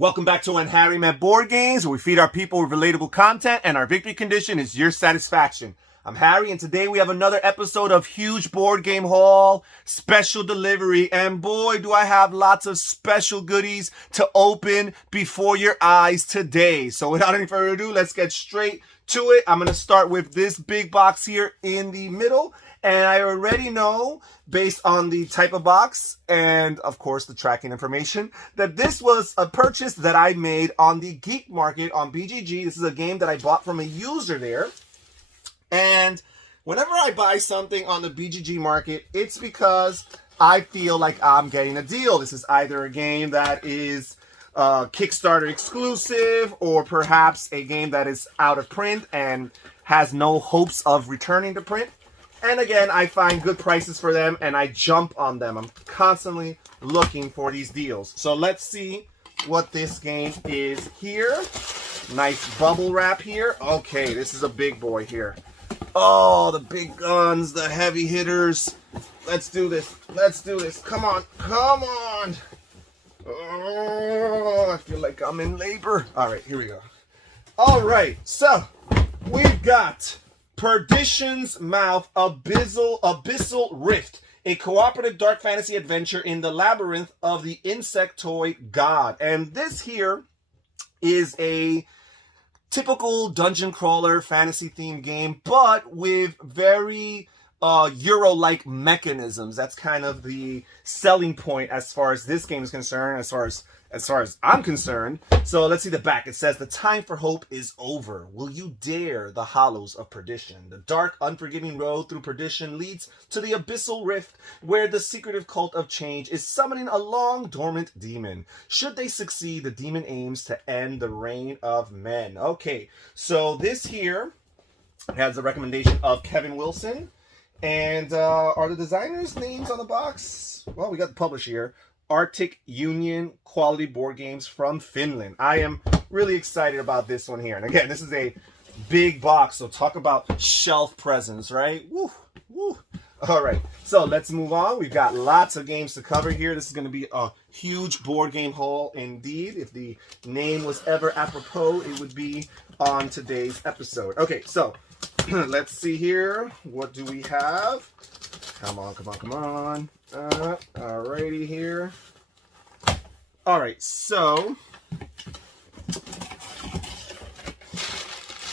Welcome back to When Harry Met Board Games, where we feed our people with relatable content, and our victory condition is your satisfaction. I'm Harry, and today we have another episode of Huge Board Game Haul Special Delivery, and boy, do I have lots of special goodies to open before your eyes today. So without any further ado, let's get straight to it. I'm going to start with this big box here in the middle. And I already know, based on the type of box and, of course, the tracking information, that this was a purchase that I made on the Geek Market on BGG. This is a game that I bought from a user there. And whenever I buy something on the BGG Market, it's because I feel like I'm getting a deal. This is either a game that is Kickstarter exclusive, or perhaps a game that is out of print and has no hopes of returning to print. And again, I find good prices for them, and I jump on them. I'm constantly looking for these deals. So let's see what this game is here. Nice bubble wrap here. Okay, this is a big boy here. Oh, the big guns, the heavy hitters. Let's do this. Let's do this. Come on. Come on. Oh, I feel like I'm in labor. All right, here we go. All right, so we've got Perditions Mouth, Abyssal Rift, a cooperative dark fantasy adventure in the labyrinth of the insectoid god. And this here is a typical dungeon crawler fantasy themed game, but with very Euro-like mechanisms. That's kind of the selling point as far as this game is concerned, as far as I'm concerned. So let's see the back. It says, "The time for hope is over. Will you dare the hollows of perdition? The dark, unforgiving road through perdition leads to the abyssal rift, where the secretive cult of change is summoning a long-dormant demon. Should they succeed, the demon aims to end the reign of men." Okay, so this here has a recommendation of Kevin Wilson. And are the designers' names on the box? Well, we got the publisher here. Arctic Union Quality Board Games from Finland. I am really excited about this one here. And again, this is a big box, so talk about shelf presence, right? Woo, woo. All right, so let's move on. We've got lots of games to cover here. This is going to be a huge board game haul indeed. If the name was ever apropos, it would be on today's episode. Okay, so let's see here. What do we have? Come on, come on, come on. Alrighty here. Alright, so.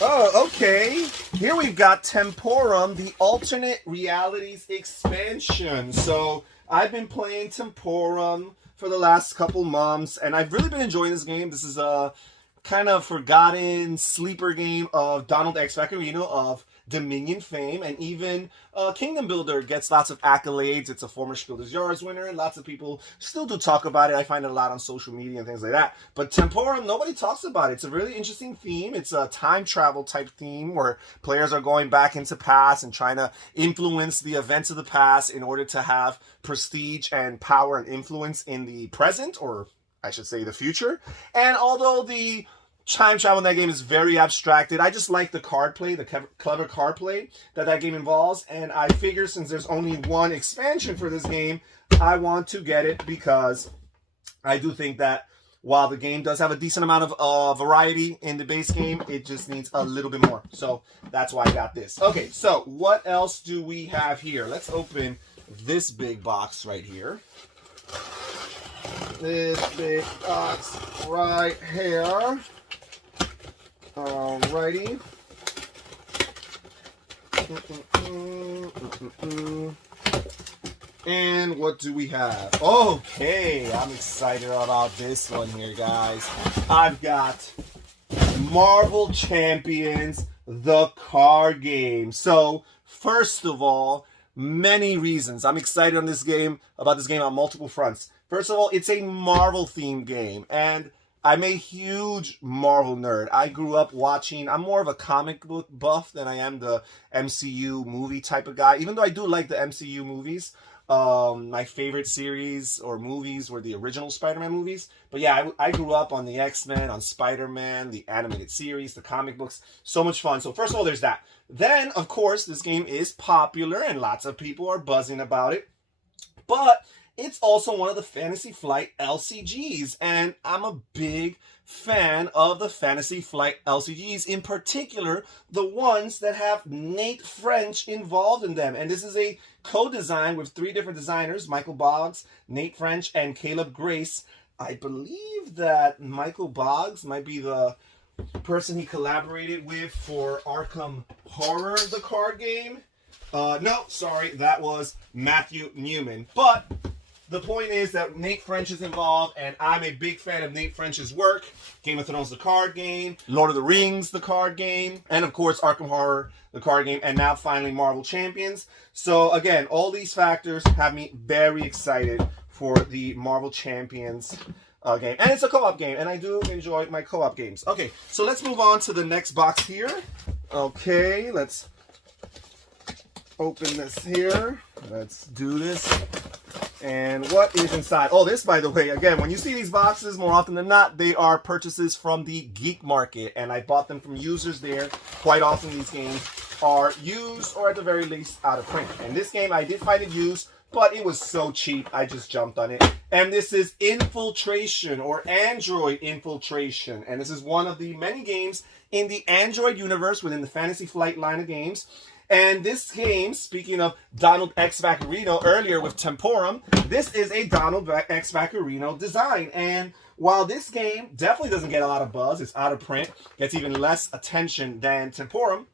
Oh, okay. Here we've got Tempurum, the Alternate Realities expansion. So, I've been playing Tempurum for the last couple months, and I've really been enjoying this game. This is a kind of forgotten sleeper game of Donald X. Vaccarino of Dominion fame, and even Kingdom Builder gets lots of accolades. It's a former Spiel's Jahres winner, and lots of people still do talk about it. I find it a lot on social media and things like that. But Tempurum, nobody talks about it. It's a really interesting theme. It's a time travel type theme where players are going back into past and trying to influence the events of the past in order to have prestige and power and influence in the present, or I should say the future. And although the time travel in that game is very abstracted, I just like the card play, the clever card play that game involves. And I figure since there's only one expansion for this game, I want to get it because I do think that while the game does have a decent amount of variety in the base game, it just needs a little bit more. So that's why I got this. Okay, so what else do we have here? Let's open this big box right here. This big box right here. Alrighty. And what do we have? Okay, I'm excited about this one here, guys. I've got Marvel Champions, the card game. So, first of all, many reasons. I'm excited about this game on multiple fronts. First of all, it's a Marvel-themed game, and I'm a huge Marvel nerd. I grew up watching, I'm more of a comic book buff than I am the MCU movie type of guy, even though I do like the MCU movies. My favorite series or movies were the original Spider-Man movies. But yeah, I grew up on the X-Men, on Spider-Man, the animated series, the comic books. So much fun. So first of all, there's that. Then, of course, this game is popular and lots of people are buzzing about it. But it's also one of the Fantasy Flight LCGs, and I'm a big fan of the Fantasy Flight LCGs, in particular the ones that have Nate French involved in them. And this is a co-design with 3 different designers, Michael Boggs, Nate French, and Caleb Grace. I believe that Michael Boggs might be the person he collaborated with for Arkham Horror, the card game. No, sorry, that was Matthew Newman. But the point is that Nate French is involved, and I'm a big fan of Nate French's work. Game of Thrones, the card game. Lord of the Rings, the card game. And, of course, Arkham Horror, the card game. And now, finally, Marvel Champions. So, again, all these factors have me very excited for the Marvel Champions game. And it's a co-op game, and I do enjoy my co-op games. Okay, so let's move on to the next box here. Okay, let's open this here. Let's do this. And what is inside? Oh, this, by the way, again, when you see these boxes, more often than not, they are purchases from the Geek Market, and I bought them from users there. Quite often, these games are used, or at the very least, out of print. And this game, I did find it used, but it was so cheap, I just jumped on it. And this is Infiltration, or Android Infiltration. And this is one of the many games in the Android universe within the Fantasy Flight line of games. And this game, speaking of Donald X. Vaccarino earlier with Tempurum, this is a Donald X. Vaccarino design. And while this game definitely doesn't get a lot of buzz, it's out of print, gets even less attention than Tempurum,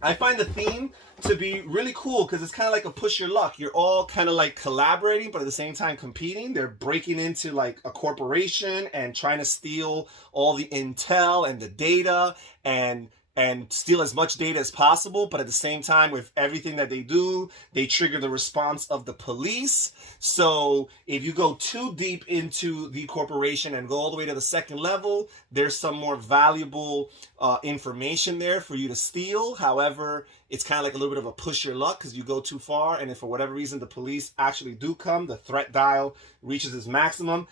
I find the theme to be really cool because it's kind of like a push your luck. You're all kind of like collaborating, but at the same time competing. They're breaking into like a corporation and trying to steal all the intel and the data and steal as much data as possible, but at the same time, with everything that they do, they trigger the response of the police. So if you go too deep into the corporation and go all the way to the second level, there's some more valuable information there for you to steal. However, it's kind of like a little bit of a push your luck because you go too far, and if for whatever reason the police actually do come, the threat dial reaches its maximum,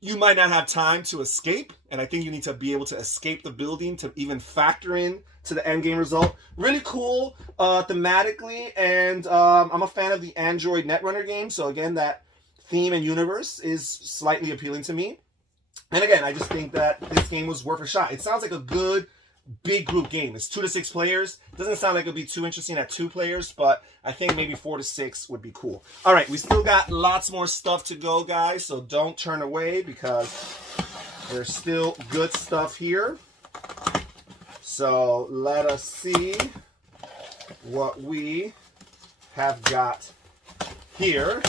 you might not have time to escape, and I think you need to be able to escape the building to even factor in to the end game result. Really cool thematically, and I'm a fan of the Android Netrunner game, so again, that theme and universe is slightly appealing to me. And again, I just think that this game was worth a shot. It sounds like a good big group game. It's 2 to 6 players. Doesn't sound like it'll be too interesting at 2 players, but I think maybe 4 to 6 would be cool. All right, we still got lots more stuff to go, guys, so don't turn away because there's still good stuff here. So let us see what we have got here.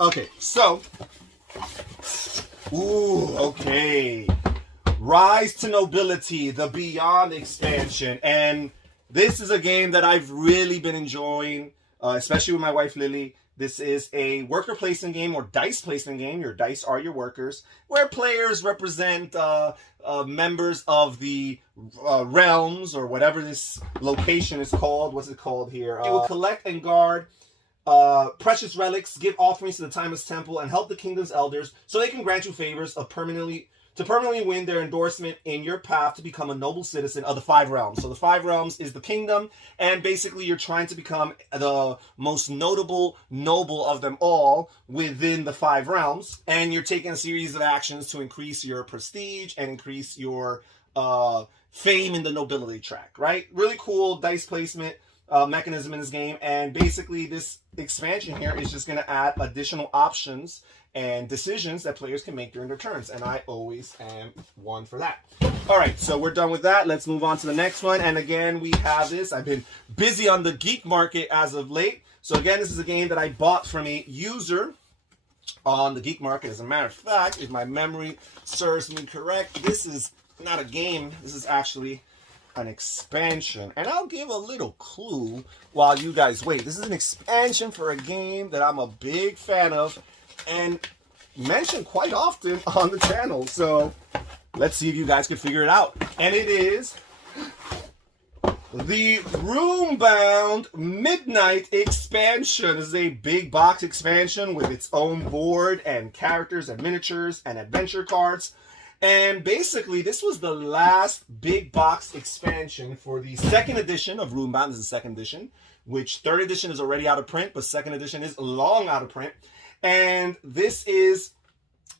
Okay, so, ooh, okay. Rise to Nobility, the Beyond expansion. And this is a game that I've really been enjoying, especially with my wife Lily. This is a worker placement game or dice placement game. Your dice are your workers, where players represent members of the realms or whatever this location is called. What's it called here? You will collect and guard precious relics, give offerings to the Timeless Temple, and help the kingdom's elders so they can grant you favors of permanently win their endorsement in your path to become a noble citizen of the 5 realms. So the 5 realms is the kingdom, and basically you're trying to become the most notable noble of them all within the 5 realms, and you're taking a series of actions to increase your prestige and increase your fame in the nobility track, right? Really cool dice placement mechanism in this game, and basically this expansion here is just going to add additional options and decisions that players can make during their turns, and I always am one for that. All right, so we're done with that. Let's move on to the next one, and again, we have this. I've been busy on the Geek Market as of late, so again, this is a game that I bought from a user on the Geek Market. As a matter of fact, if my memory serves me correct, this is not a game, this is actually an expansion, and I'll give a little clue while you guys wait. This is an expansion for a game that I'm a big fan of and mentioned quite often on the channel, so let's see if you guys can figure it out. And it is the Roombound Midnight expansion. This is a big box expansion with its own board and characters and miniatures and adventure cards. And basically, this was the last big box expansion for the 2nd edition of Roombound. This is the 2nd edition, which 3rd edition is already out of print, but 2nd edition is long out of print. And this is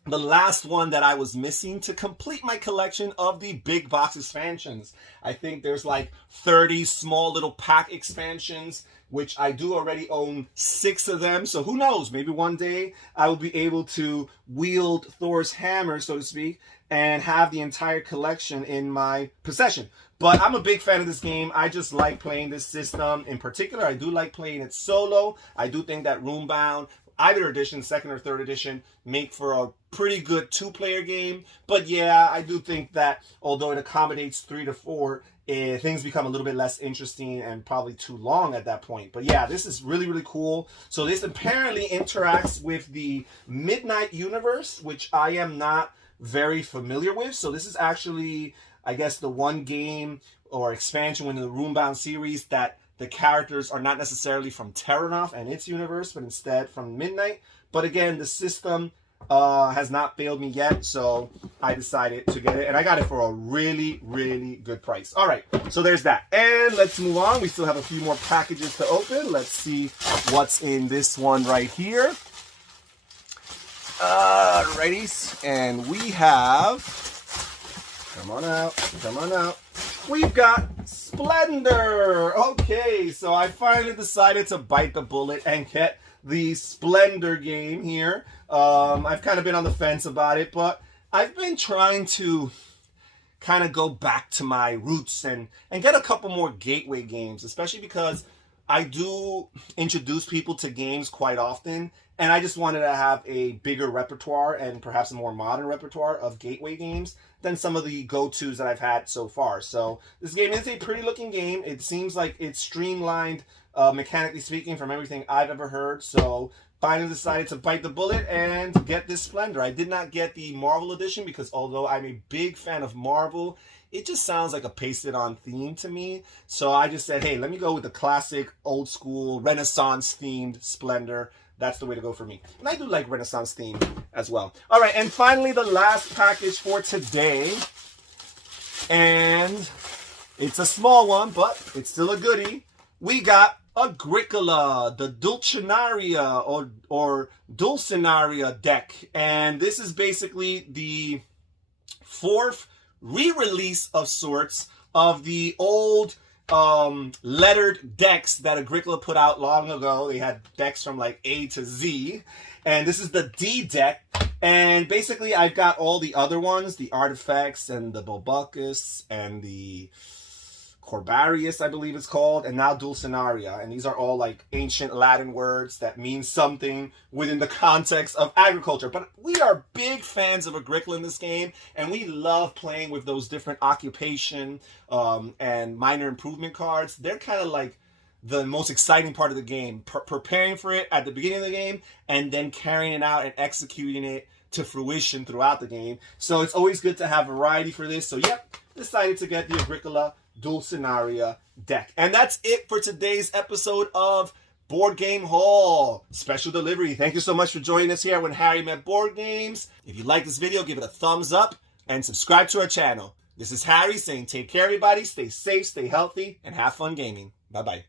the last one that I was missing to complete my collection of the big box expansions. I think there's like 30 small little pack expansions, which I do already own 6 of them. So who knows, maybe one day I will be able to wield Thor's hammer, so to speak, and have the entire collection in my possession. But I'm a big fan of this game. I just like playing this system. In particular, I do like playing it solo. I do think that Roombound, either edition, second or third edition, make for a pretty good 2-player game. But yeah, I do think that although it accommodates 3 to 4, things become a little bit less interesting and probably too long at that point. But yeah, this is really, really cool. So this apparently interacts with the Midnight universe, which I am not very familiar with. So this is actually, I guess, the one game or expansion within the Roombound series that the characters are not necessarily from Terranoff and its universe, but instead from Midnight. But again, the system has not failed me yet, so I decided to get it. And I got it for a really, really good price. All right, so there's that. And let's move on. We still have a few more packages to open. Let's see what's in this one right here. Alrighty, and we have, come on out. We've got Splendor. Okay, so I finally decided to bite the bullet and get the Splendor game here. I've kind of been on the fence about it, but I've been trying to kind of go back to my roots and get a couple more gateway games, especially because I do introduce people to games quite often, and I just wanted to have a bigger repertoire and perhaps a more modern repertoire of gateway games than some of the go-tos that I've had so far. So this game is a pretty looking game. It seems like it's streamlined, mechanically speaking, from everything I've ever heard. So finally decided to bite the bullet and get this Splendor. I did not get the Marvel edition because although I'm a big fan of Marvel, it just sounds like a pasted on theme to me. So I just said, hey, let me go with the classic, old school, Renaissance themed Splendor. That's the way to go for me. And I do like Renaissance theme as well. All right, and finally the last package for today. And it's a small one, but it's still a goodie. We got Agricola, the Dulcinaria or Dulcinaria deck. And this is basically the 4th re-release of sorts of the old lettered decks that Agricola put out long ago. They had decks from like A to Z, and this is the D deck. And basically I've got all the other ones, the Artifacts and the Bulbocus and the Corbarius, I believe it's called, and now Dulcinaria. And these are all like ancient Latin words that mean something within the context of agriculture. But we are big fans of Agricola in this game, and we love playing with those different occupation and minor improvement cards. They're kind of like the most exciting part of the game, preparing for it at the beginning of the game and then carrying it out and executing it to fruition throughout the game. So it's always good to have variety for this. So yep, decided to get the Agricola Dulcinaria deck. And that's it for today's episode of Board Game Haul Special Delivery. Thank you so much for joining us here when Harry Met Board Games. If you like this video, give it a thumbs up and subscribe to our channel. This is Harry saying take care everybody, stay safe, stay healthy, and have fun gaming. Bye-bye.